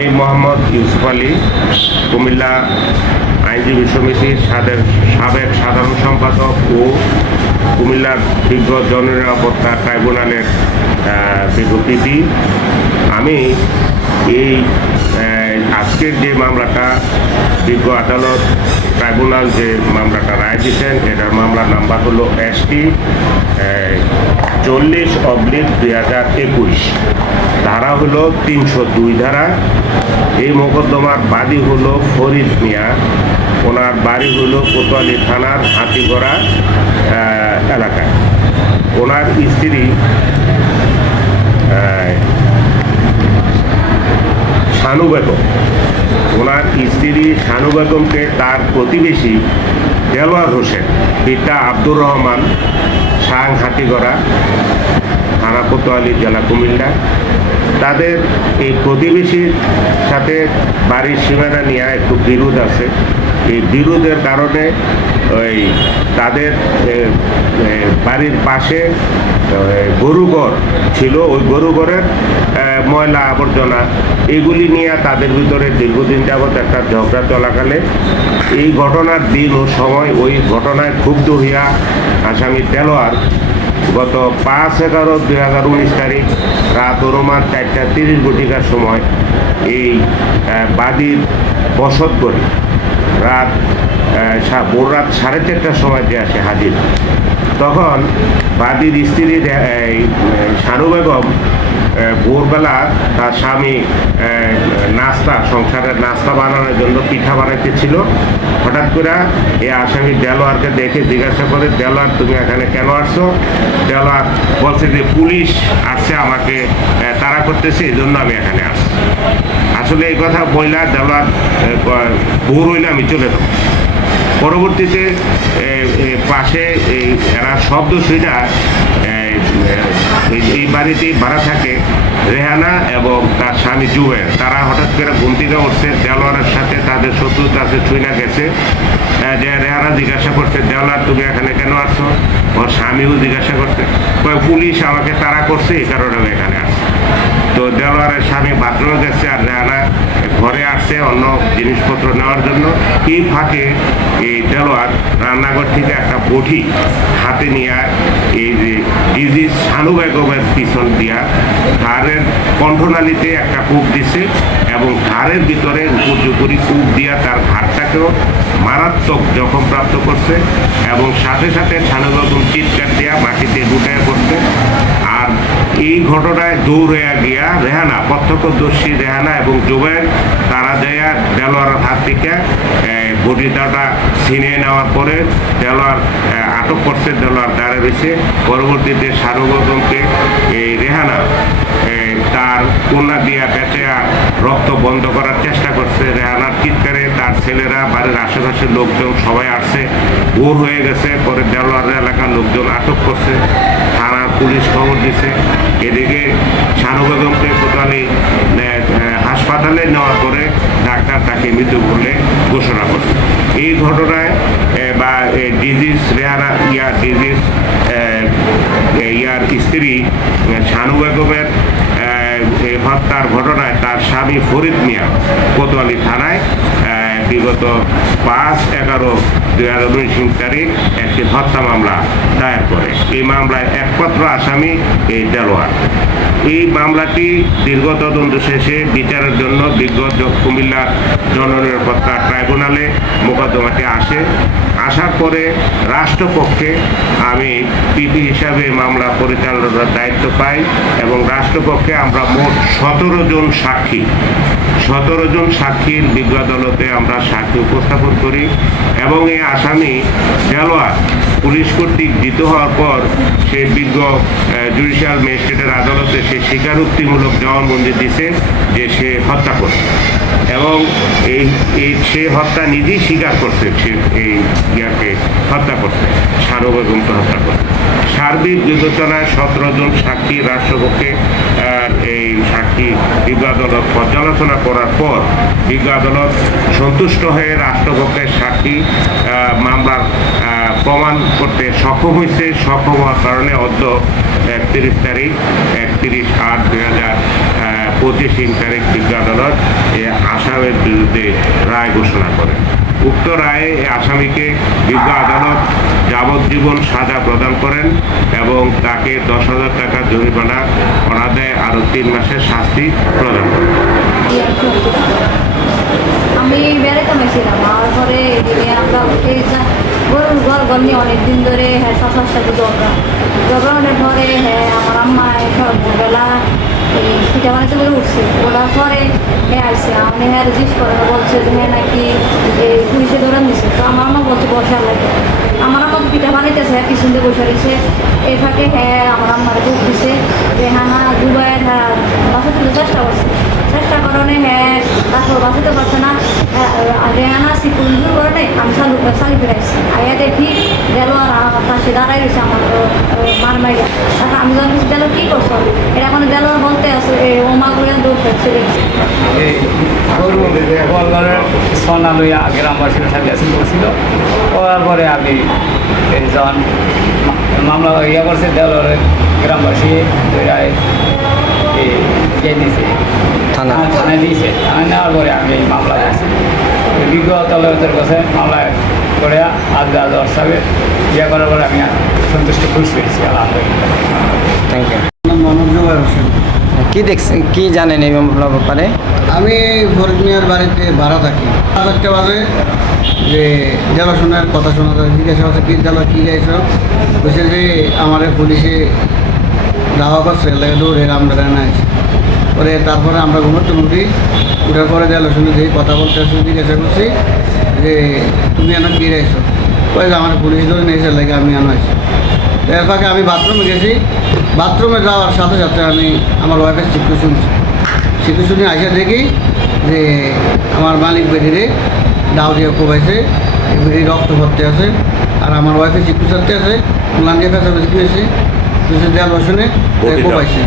এই মোহাম্মদ ইউসুফ আলী, কুমিল্লা আইনজীবী সমিতির সাবেক সাধারণ সম্পাদক ও কুমিল্লার বিজ্ঞ জননিরাপত্তা ট্রাইব্যুনালের বিজ্ঞপ্তি আমি এই আজকের যে মামলাটা বিজ্ঞ আদালত ট্রাইব্যুনাল যে মামলাটা রায় দিয়েছেন, এটার মামলার নাম্বার হলো এসটি চল্লিশ অব্লিক দুই হাজার একুশ। ধারা হলো তিনশো দুই ধারা। এই মোকদ্দমার বাদী হলো ফরিদ মিয়া। ওনার বাড়ি হলো কোতোয়ালি থানার হাতিগড়া এলাকায়। ওনার স্ত্রী শানু বেগম। স্ত্রী শানু বেগমকে তার প্রতিবেশী দেলোয়ার হোসেন, পিতা আব্দুর রহমান সাং হাতিগড়া থানা কোতোয়ালি, জেলা কুমিল্লা। তাদের এই প্রতিবেশীর সাথে বাড়ির সীমানা নিয়ে একটু বিরোধ আছে। এই বিরোধের কারণে ওই তাদের বাড়ির পাশে গরুঘর ছিল, ওই গরুঘরের ময়লা আবর্জনা, এগুলি নিয়ে তাদের ভিতরে দীর্ঘদিন যাবৎ একটা ঝগড়া চলাকালে। এই ঘটনার দিন ও সময় ওই ঘটনায় ক্ষুব্ধ হইয়া আসামি তেলোয়ার গত পাঁচ এগারো দুই হাজার উনিশ তারিখ রাত ওরমান চারটা তিরিশ ঘটিকার সময় এই বাদির বসত করে রাত ভোর রাত সাড়ে চারটার সময় যে আসে হাজির, তখন বাদীর স্ত্রী শানু বেগম ভোরবেলা তার স্বামী নাস্তা, সংসারের নাস্তা বানানোর জন্য পিঠা বানাইতেছিল। হঠাৎ করে এই আসামি দেলোয়ারকে দেখে জিজ্ঞাসা করে, দেলোয়ার, তুমি এখানে কেন আসছো? দেলোয়ার বলছে যে, পুলিশ আসছে আমাকে তাড়া করতেছে এই জন্য আমি এখানে আসছি। আসলে এই কথা বইলা দেলোয়ার ভোর হইলে আমি চলে যাব। পরবর্তীতে পাশে এরা শব্দ শুইনা এই বাড়িতে ভাড়া থাকে। রেহানা এবং তার স্বামী জুবের। তারা হঠাৎ করে ঘুম থেকে উঠছে, দেওয়ালের সাথে তাদের শত্রু আছে ছুঁইনা গেছে। যে রেহানা জিজ্ঞাসা করছে দেওয়ালার তুমি এখানে কেন আসছো? ওর স্বামীও জিজ্ঞাসা করছে পুলিশ আমাকে তারা করছে, এই কারণে আমি এখানে আসছি। তো দেওয়ালের স্বামী বাথরুমে গেছে আর রেহানা ঘরে আসছে অন্য জিনিসপত্র নেওয়ার জন্য। এই ফাঁকে এই দেলোয়ার রান্নাঘর থেকে একটা বটি হাতে নিয়ে এই যে ডিজি শানু বেগমের পিছন দিয়া ঘাড়ের কণ্ঠনালীতে একটা কূপ দিছে এবং ঘাড়ের ভিতরে উপর্যুপরি কূপ দিয়া তার ঘাড়টাকেও মারাত্মক জখম প্রাপ্ত করছে এবং সাথে সাথে শানু বেগম চিৎকার দিয়া মাটিতে লুটায় আর এই ঘটনায় দৌড়ে গিয়া রেহানা, প্রত্যক্ষদর্শী রেহানা এবং জুবের তারা দেয়া দেলোয়ার হাত থেকে বডিটাটা ছিনিয়ে নেওয়ার পরে দেলোয়ার আটক করছে, দেলোয়ার দাঁড়ে রয়েছে। পরবর্তীতে সার্বভৌমকে এই রেহানা তার কন্যা দিয়া বেঁচেয়া রক্ত বন্ধ করার চেষ্টা করছে। রেহানার চিৎকারে তার ছেলেরা, বাড়ির আশেপাশের লোকজন সবাই আসছে, ভোর হয়ে গেছে। পরে দেলোয়ার এলাকার লোকজন আটক করছে। পুলিশ খবর দিছে। এদিকে শানু বেগমকে কোথালি হাসপাতালে নেওয়ার পরে ডাক্তার তাকে মৃত বলে ঘোষণা করছে। এই ঘটনায় বা ডিজিজ রেহানা ইয়া, ডিজিজ ইয়ার স্ত্রী শানু বেগমের হত্যার ঘটনায় তার স্বামী ফরিদ মিয়া কোতোয়ালি থানায় বিগত পাঁচ এগারো দুই হাজার উনিশ তারিখ একটি হত্যা মামলা দায়ের করে। এই মামলায় একমাত্র আসামি এই দেলোয়ার। এই মামলাটি দীর্ঘ তদন্ত শেষে বিচারের জন্য বিজ্ঞ কুমিল্লা জননিরাপত্তা ট্রাইব্যুনালে মোকদ্দমাটি আসে। আসার পরে রাষ্ট্রপক্ষে আমি পিপি হিসাবে মামলা পরিচালনার দায়িত্ব পাই এবং রাষ্ট্রপক্ষে আমরা মোট সতেরো জন সাক্ষী। সতেরো জন সাক্ষীর বিজ্ঞ আদালতে আমরা সাক্ষী উপস্থাপন করি এবং এই আসামি দেলোয়ার পুলিশ কর্তৃক জিত হওয়ার পর সে বিজ্ঞ জুডিশিয়াল ম্যাজিস্ট্রেটের আদালতে সে স্বীকারোক্তিমূলক জবানবন্দি দিছে যে সে হত্যা করছে। এবং এই এই সে হত্যা নিজেই স্বীকার করছে সে এই ইয়াকে হত্যা করছে সারো বেগমকে হত্যা করছে। সার্বিক বিবেচনায় সতেরো জন সাক্ষী রাষ্ট্রপক্ষে এই সাক্ষী বিজ্ঞ আদালত পর্যালোচনা করার পর বিজ্ঞ আদালত সন্তুষ্ট হয়ে রাষ্ট্রপক্ষের সাক্ষী মামলার প্রমাণ করতে সক্ষম হয়েছে। সক্ষম হওয়ার কারণে অদ্য একত্রিশ তারিখ, একত্রিশ আট দুই হাজার পঁচিশ তারিখ বিজ্ঞ আদালত আসামের বিরুদ্ধে রায় ঘোষণা করেন উক্ত রায়ে আসামিকে বিজ্ঞ আদালত যাবজ্জীবন সাজা প্রদান করেন এবং তাকে দশ হাজার টাকা জরিমানা করা দেয় আরও তিন মাসের শাস্তি প্রদান করেন। আমি বেড়াতে আর পরে এদিকে আমরা যা- গরুর ঘর নিয়ে অনেকদিন ধরে হ্যাঁ সাথে পরে হ্যাঁ আমার আম্মা সকালবেলা এই পিঠা বানাতে বলে উঠছে ওটার পরে হ্যাঁ আমি হ্যাঁ রেজিস্ট করে বলছে যে হ্যাঁ নাকি পুলিশে দৌড়ান দিছে তো আমার বলছে বসা লাগে আমার আম্মা পিঠা বানাইতেছে হ্যাঁ পিছন দিয়ে বসে রয়েছে এই ফাঁকে হ্যাঁ আমার দুধ দিছে রেহানা দুবাইয়ের হ্যাঁ বাসা চেষ্টা করছে চেষ্টা করণে হ্যাঁ তারপর বাঁচাতে পারছে না রেহানা সিকুল দূর করে নেই আমি চালু চালি ফিরাইছি আয়া দেখি গেল আর পাশে দাঁড়াই রয়েছে আমার মার মাইরে তারপর আমি যখন গেল কী করছ এটা এখন গেল বলতে আছে ও মা করে দৌড় ফেলছে সোনা লইয়া গ্রামবাসীর সাথে আসি করছিল করার পরে আমি যখন মামলা ইয়ে করছে দেওয়ালের গ্রামবাসী দিয়েছে থানা। হ্যাঁ, থানায় দিয়েছে। থানায় নেওয়ার পরে আমি এই মামলা করছি বিজ্ঞ আদালতের কাছে মামলা করে আজ আজ হিসাবে ইয়ে করার পরে আমি সন্তুষ্ট খুশি হয়েছি আলহামদুলিল্লাহ। Thank you Mohammad Zubair Hossain. কি দেখছেন কি জানেন এই মামলার ব্যাপারে? আমি ফরিদ মিয়ার বাড়িতে ভাড়া থাকি। চারটে বাজে যে জেলা জেলাশোনার কথা শোনা যায় জিজ্ঞাসা করছে কি জেলা কী গাইছ? বলছে যে আমার পুলিশে দাওয়া করছে লাগে দৌড়ে না আছে পরে তারপরে আমরা ঘুমোতে উঠি উঠার পরে জেলাশোনে যে কথা বলতে আসছে জিজ্ঞাসা করছি যে তুমি এনে কী গাইছ ওই যে আমার পুলিশ ধরে নিয়েছে লাগে আমি এনে আছি এর ফাঁকে আমি বাথরুমে গেছি। বাথরুমে যাওয়ার সাথে সাথে আমি আমার ওয়াইফের চিত্র শুনছি। চিত্র শুনে আসে দেখি যে আমার মালিক বেরিয়ে ডাউ দিয়ে কোবাইছে। বেরিয়ে রক্ত ভরতে আছে। আর আমার ওয়াইফের চিত্র চারতে আছে। লান্ডিয়া ফেসা বেশি কিনেছে দেয়াল বসনে কোবাইছে।